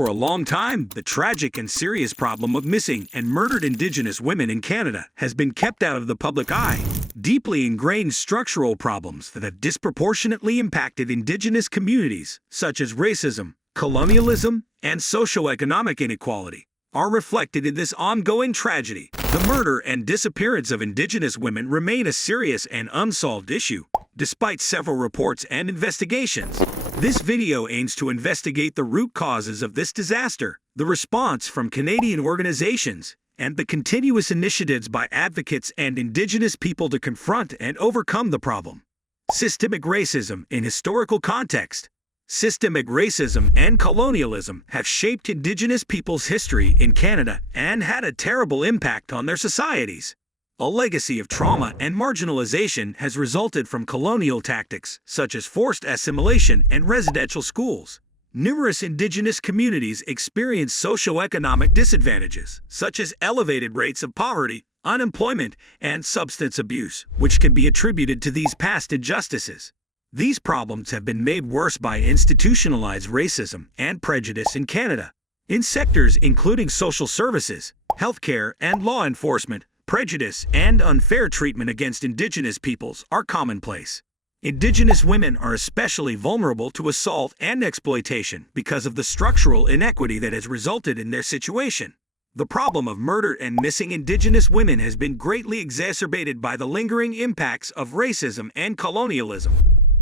For a long time, the tragic and serious problem of missing and murdered Indigenous women in Canada has been kept out of the public eye. Deeply ingrained structural problems that have disproportionately impacted Indigenous communities, such as racism, colonialism, and socioeconomic inequality, are reflected in this ongoing tragedy. The murder and disappearance of Indigenous women remain a serious and unsolved issue, despite several reports and investigations. This video aims to investigate the root causes of this disaster, the response from Canadian organizations, and the continuous initiatives by advocates and Indigenous people to confront and overcome the problem. Systemic racism in historical context. Systemic racism and colonialism have shaped Indigenous peoples' history in Canada and had a terrible impact on their societies. A legacy of trauma and marginalization has resulted from colonial tactics such as forced assimilation and residential schools. Numerous Indigenous communities experience socioeconomic disadvantages, such as elevated rates of poverty, unemployment, and substance abuse, which can be attributed to these past injustices. These problems have been made worse by institutionalized racism and prejudice in Canada. In sectors including social services, healthcare, and law enforcement, prejudice and unfair treatment against Indigenous peoples are commonplace. Indigenous women are especially vulnerable to assault and exploitation because of the structural inequity that has resulted in their situation. The problem of murder and missing Indigenous women has been greatly exacerbated by the lingering impacts of racism and colonialism.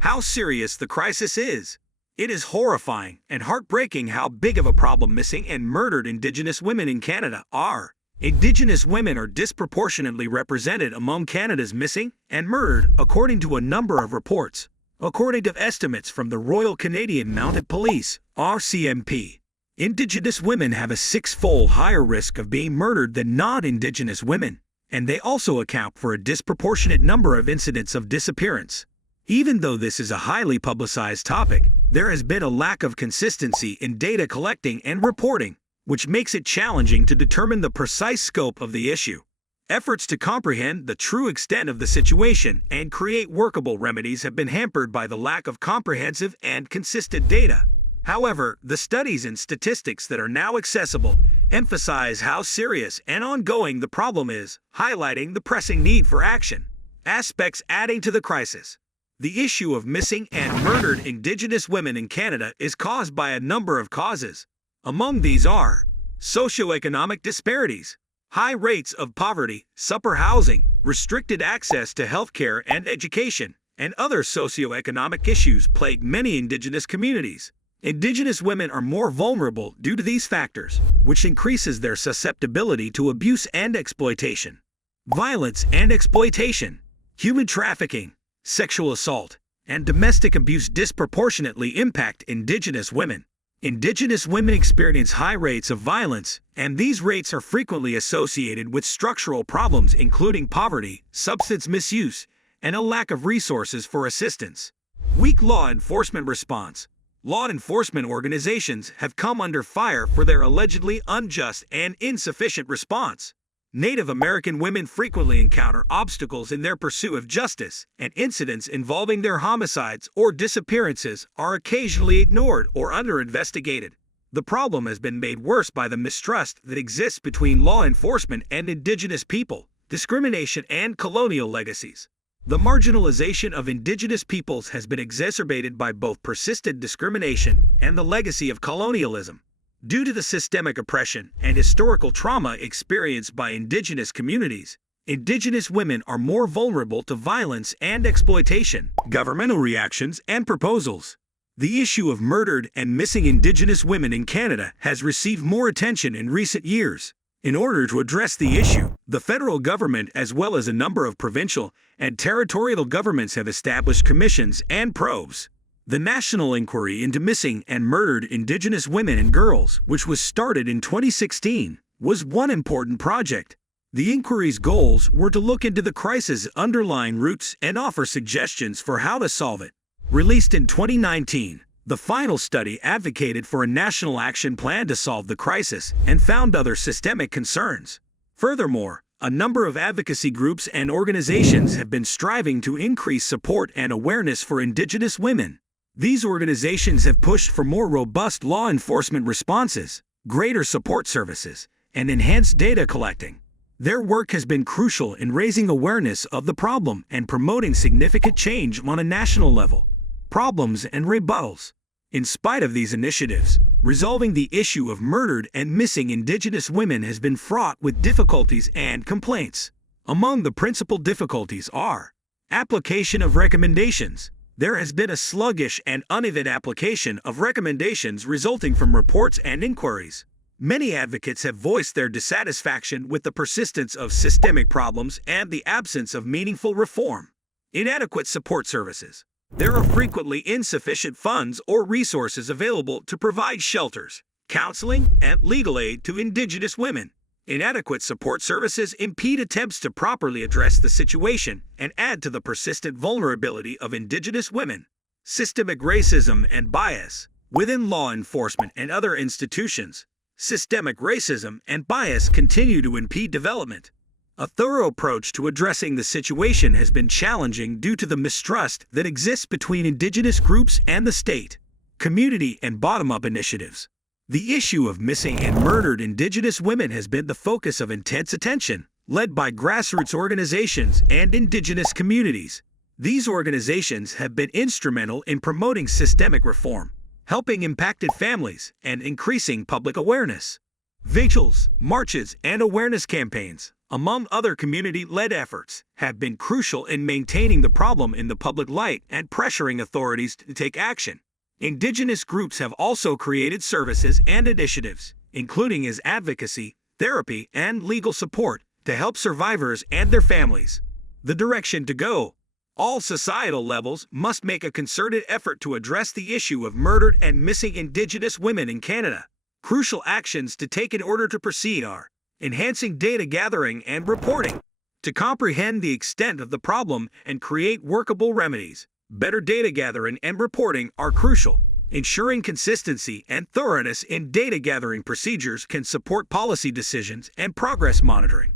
How serious the crisis is. It is horrifying and heartbreaking how big of a problem missing and murdered Indigenous women in Canada are. Indigenous women are disproportionately represented among Canada's missing and murdered, according to a number of reports. According to estimates from the Royal Canadian Mounted Police, RCMP, Indigenous women have a six-fold higher risk of being murdered than non-Indigenous women, and they also account for a disproportionate number of incidents of disappearance. Even though this is a highly publicized topic, there has been a lack of consistency in data collecting and reporting, which makes it challenging to determine the precise scope of the issue. Efforts to comprehend the true extent of the situation and create workable remedies have been hampered by the lack of comprehensive and consistent data. However, the studies and statistics that are now accessible emphasize how serious and ongoing the problem is, highlighting the pressing need for action. Aspects adding to the crisis. The issue of missing and murdered Indigenous women in Canada is caused by a number of causes. Among these are socioeconomic disparities, high rates of poverty, supper housing, restricted access to healthcare and education, and other socioeconomic issues plague many Indigenous communities. Indigenous women are more vulnerable due to these factors, which increases their susceptibility to abuse and exploitation. Violence and exploitation, human trafficking, sexual assault, and domestic abuse disproportionately impact Indigenous women. Indigenous women experience high rates of violence, and these rates are frequently associated with structural problems including poverty, substance misuse, and a lack of resources for assistance. Weak law enforcement response. Law enforcement organizations have come under fire for their allegedly unjust and insufficient response. Native American women frequently encounter obstacles in their pursuit of justice, and incidents involving their homicides or disappearances are occasionally ignored or under-investigated. The problem has been made worse by the mistrust that exists between law enforcement and Indigenous people, discrimination, and colonial legacies. The marginalization of Indigenous peoples has been exacerbated by both persistent discrimination and the legacy of colonialism. Due to the systemic oppression and historical trauma experienced by Indigenous communities, Indigenous women are more vulnerable to violence and exploitation. Governmental reactions and proposals. The issue of murdered and missing Indigenous women in Canada has received more attention in recent years. In order to address the issue, the federal government as well as a number of provincial and territorial governments have established commissions and probes. The National Inquiry into Missing and Murdered Indigenous Women and Girls, which was started in 2016, was one important project. The inquiry's goals were to look into the crisis' underlying roots and offer suggestions for how to solve it. Released in 2019, the final study advocated for a national action plan to solve the crisis and found other systemic concerns. Furthermore, a number of advocacy groups and organizations have been striving to increase support and awareness for Indigenous women. These organizations have pushed for more robust law enforcement responses, greater support services, and enhanced data collecting. Their work has been crucial in raising awareness of the problem and promoting significant change on a national level. Problems and rebuttals. In spite of these initiatives, resolving the issue of murdered and missing Indigenous women has been fraught with difficulties and complaints. Among the principal difficulties are application of recommendations. There has been a sluggish and uneven application of recommendations resulting from reports and inquiries. Many advocates have voiced their dissatisfaction with the persistence of systemic problems and the absence of meaningful reform. Inadequate support services. There are frequently insufficient funds or resources available to provide shelters, counseling, and legal aid to Indigenous women. Inadequate support services impede attempts to properly address the situation and add to the persistent vulnerability of Indigenous women. Systemic racism and bias. Within law enforcement and other institutions, systemic racism and bias continue to impede development. A thorough approach to addressing the situation has been challenging due to the mistrust that exists between Indigenous groups and the state. Community and bottom-up initiatives. The issue of missing and murdered Indigenous women has been the focus of intense attention, led by grassroots organizations and Indigenous communities. These organizations have been instrumental in promoting systemic reform, helping impacted families, and increasing public awareness. Vigils, marches, and awareness campaigns, among other community-led efforts, have been crucial in maintaining the problem in the public light and pressuring authorities to take action. Indigenous groups have also created services and initiatives, including as advocacy, therapy, and legal support, to help survivors and their families. The direction to go. All societal levels must make a concerted effort to address the issue of murdered and missing Indigenous women in Canada. Crucial actions to take in order to proceed are enhancing data gathering and reporting to comprehend the extent of the problem and create workable remedies. Better data gathering and reporting are crucial. Ensuring consistency and thoroughness in data gathering procedures can support policy decisions and progress monitoring.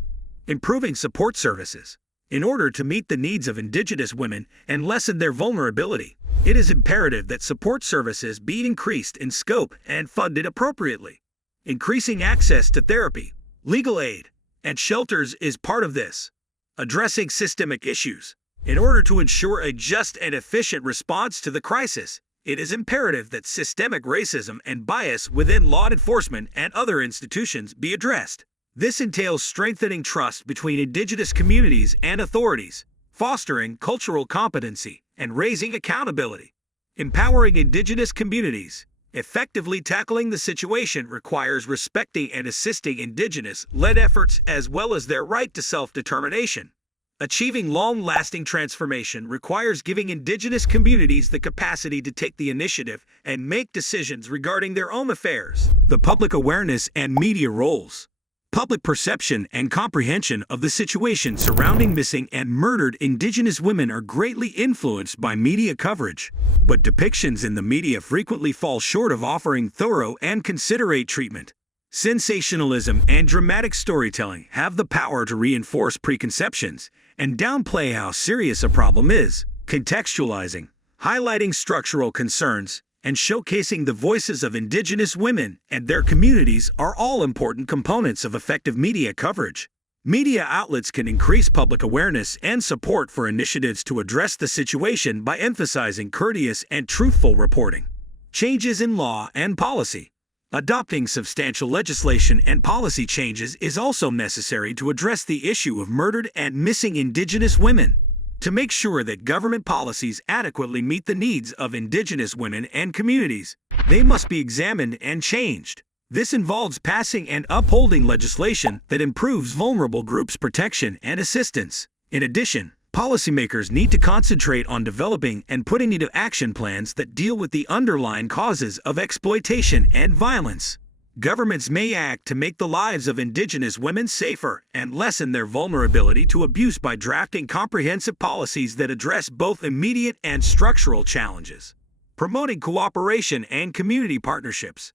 Improving support services. In order to meet the needs of Indigenous women and lessen their vulnerability, it is imperative that support services be increased in scope and funded appropriately. Increasing access to therapy, legal aid, and shelters is part of this. Addressing systemic issues. In order to ensure a just and efficient response to the crisis, it is imperative that systemic racism and bias within law enforcement and other institutions be addressed. This entails strengthening trust between Indigenous communities and authorities, fostering cultural competency, and raising accountability. Empowering Indigenous communities. Effectively tackling the situation requires respecting and assisting Indigenous-led efforts as well as their right to self-determination. Achieving long-lasting transformation requires giving Indigenous communities the capacity to take the initiative and make decisions regarding their own affairs. The public awareness and media roles. Public perception and comprehension of the situation surrounding missing and murdered Indigenous women are greatly influenced by media coverage, but depictions in the media frequently fall short of offering thorough and considerate treatment. Sensationalism and dramatic storytelling have the power to reinforce preconceptions and downplay how serious a problem is. Contextualizing, highlighting structural concerns, and showcasing the voices of Indigenous women and their communities are all important components of effective media coverage. Media outlets can increase public awareness and support for initiatives to address the situation by emphasizing courteous and truthful reporting. Changes in law and policy. Adopting substantial legislation and policy changes is also necessary to address the issue of murdered and missing Indigenous women. To make sure that government policies adequately meet the needs of Indigenous women and communities, they must be examined and changed. This involves passing and upholding legislation that improves vulnerable groups' protection and assistance. In addition, policymakers need to concentrate on developing and putting into action plans that deal with the underlying causes of exploitation and violence. Governments may act to make the lives of Indigenous women safer and lessen their vulnerability to abuse by drafting comprehensive policies that address both immediate and structural challenges. Promoting cooperation and community partnerships.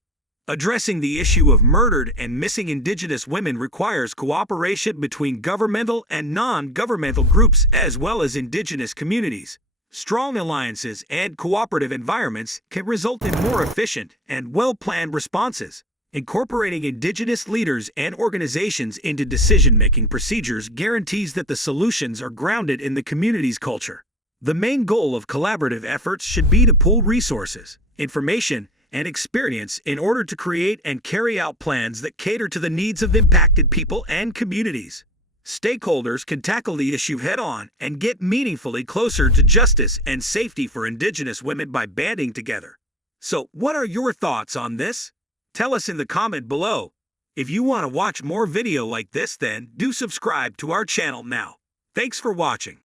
Addressing the issue of murdered and missing Indigenous women requires cooperation between governmental and non-governmental groups as well as Indigenous communities. Strong alliances and cooperative environments can result in more efficient and well-planned responses. Incorporating Indigenous leaders and organizations into decision-making procedures guarantees that the solutions are grounded in the community's culture. The main goal of collaborative efforts should be to pool resources, information, and experience in order to create and carry out plans that cater to the needs of impacted people and communities. Stakeholders can tackle the issue head-on and get meaningfully closer to justice and safety for Indigenous women by banding together. So, what are your thoughts on this? Tell us in the comment below. If you want to watch more video like this, then do subscribe to our channel now. Thanks for watching.